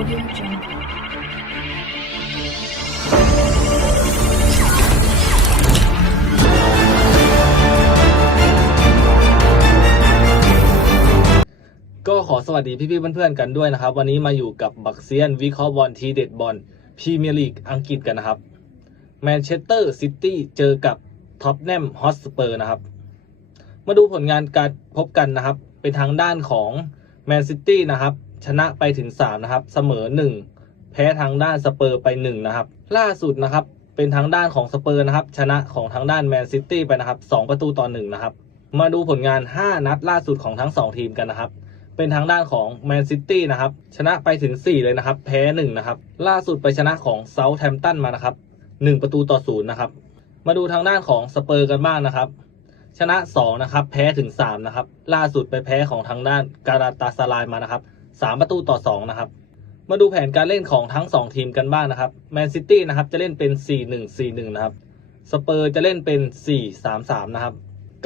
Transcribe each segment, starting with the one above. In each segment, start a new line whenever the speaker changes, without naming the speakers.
Audio Jungle.
ก็ขอสวัสดีพี่ๆเพื่อนๆกันด้วยนะครับ วันนี้มาอยู่กับบักเซียนวิเคราะห์บอลทีเด็ดบอลพรีเมียร์ลีกอังกฤษกันนะครับแมนเชสเตอร์ซิตี้เจอกับท็อตแนมฮอตสเปอร์นะครับ มาดูผลงานการพบกันนะครับ เป็นทางด้านของแมนซิตี้นะครับ ชนะไปถึง 3 นะครับ เสมอ 1 แพ้ทางด้านสเปอร์ไป 1 นะครับ ล่าสุดนะครับ เป็นทางด้านของสเปอร์นะครับ ชนะของทางด้านแมนซิตี้ไปนะครับ 2 ประตูต่อ 1 นะครับ มาดูผลงาน 5 นัดล่าสุดของทั้ง 2 ทีมกันนะครับเป็นทางด้านของแมนซิตี้นะครับชนะไปถึง 4 เลยนะครับ แพ้ 1 นะครับ ล่าสุดไปชนะของเซาท์แฮมป์ตันมานะครับ 1 ประตูต่อ 0 นะครับ มาดูทางด้านของสเปอร์กันบ้างนะครับ ชนะ 2 นะครับ แพ้ถึง 3 นะครับ ล่าสุดไปแพ้ของทางด้านการาตาสลายมานะครับ 3 ประตูต่อ 2 นะครับ มาดูแผนการเล่นของทั้ง 2 ทีมกันบ้างนะครับแมนซิตี้นะครับจะเล่นเป็น 4-1-4-1 นะครับสเปอร์จะเล่นเป็น 4-3-3 นะครับ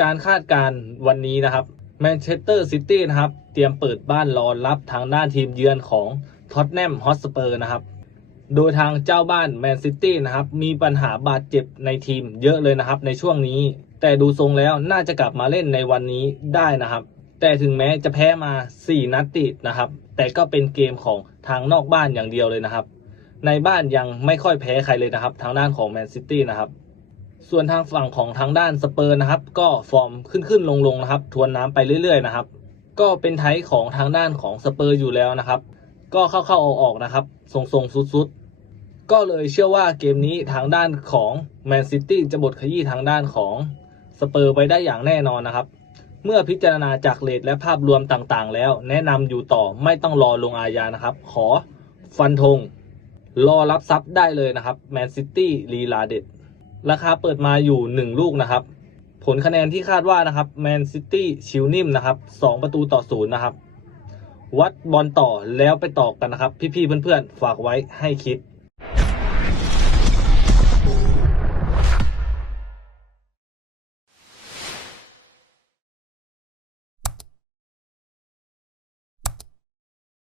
การคาดการวันนี้นะครับแมนเชสเตอร์ซิตี้นะครับ เตรียมเปิดบ้านรอรับทางด้านทีมเยือนของท็อตแนมฮอตสเปอร์นะครับ โดยทางเจ้าบ้านแมนซิตี้นะครับ มีปัญหาบาดเจ็บในทีมเยอะเลยนะครับในช่วงนี้ แต่ดูทรงแล้วน่าจะกลับมาเล่นในวันนี้ได้นะครับ แต่ถึงแม้จะแพ้มา 4 นัดติดนะครับ แต่ก็เป็นเกมของทางนอกบ้านอย่างเดียวเลยนะครับ ในบ้านยังไม่ค่อยแพ้ใครเลยนะครับ ทางด้านของแมนซิตี้นะครับ ส่วนทางฝั่งของทางด้านสเปอร์นะครับ ก็ฟอร์มขึ้นขึ้นลงลงนะครับ ทวนน้ำไปเรื่อยๆนะครับ ก็เป็นไทยของทางด้านของสเปอร์อยู่แล้วนะครับ ก็เข้าๆออกๆนะครับทรงๆสุดๆก็เลยเชื่อว่าเกมนี้ทางด้านของแมนซิตี้จะบดขยี้ทางด้านของสเปอร์ไปได้อย่างแน่นอนนะครับ เมื่อพิจารณาจากเลทและภาพรวมต่างๆ แล้ว แนะนำอยู่ต่อไม่ต้องรอลงอาญานะครับ ขอฟันธงรอรับทรัพย์ได้เลยนะครับแมนซิตี้ลีลาเด็ดราคาเปิดมาอยู่ 1 ลูกนะครับ ผลคะแนนที่คาดว่านะครับแมนซิตี้ชิวนิ่มนะครับ 2 ประตูต่อศูนย์นะครับ วัดบอลต่อแล้วไปต่อกันนะครับ พี่ๆเพื่อนๆ ฝากไว้ให้คิด